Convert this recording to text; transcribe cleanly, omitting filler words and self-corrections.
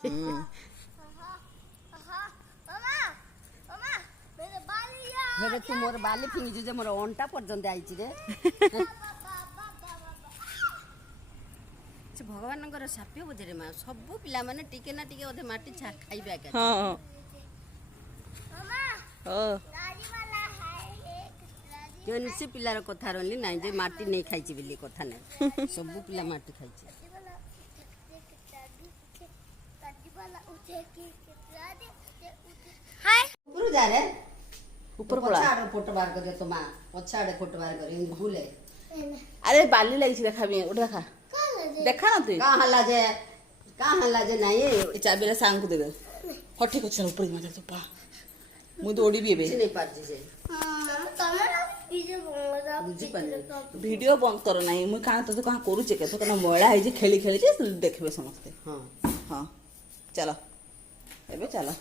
हेरे तू मोर बाली फिंगी जे मोर अंटा पर्यंत आइछि रे से भगवानଙ୍କର ସାପ୍ୟ ବୋଧରେ ମା ସବୁ ପିଲାମାନେ ଟିକେ ନା ଟିକେ ଅଧେ ମାଟି ଖାଇବେ ଆକା हाँ से पिलार कथा रही ना जे माटी नहीं खाई बोली कथा ना सब पिला माटी खाई ऊपर जा रे ऊपर पड़ा फोटो बाहर कर तो मां पछाड़े फोटो बाहर कर भूले अरे बाली लगी देखा भी उठ देखा देखा ना तू कहाँ हल्ला जे नहीं ये चाबी सांग को दे दे हठी को चल ऊपर मजा तो पा मुझे दौड़ी भी नहीं पारजी से वीडियो बंद करो नहीं मुझे कहाँ तो कहाँ करूँ के तो कहीं मैला है खेली खेली देखबे समस्ते हाँ हाँ चलो एबे चलो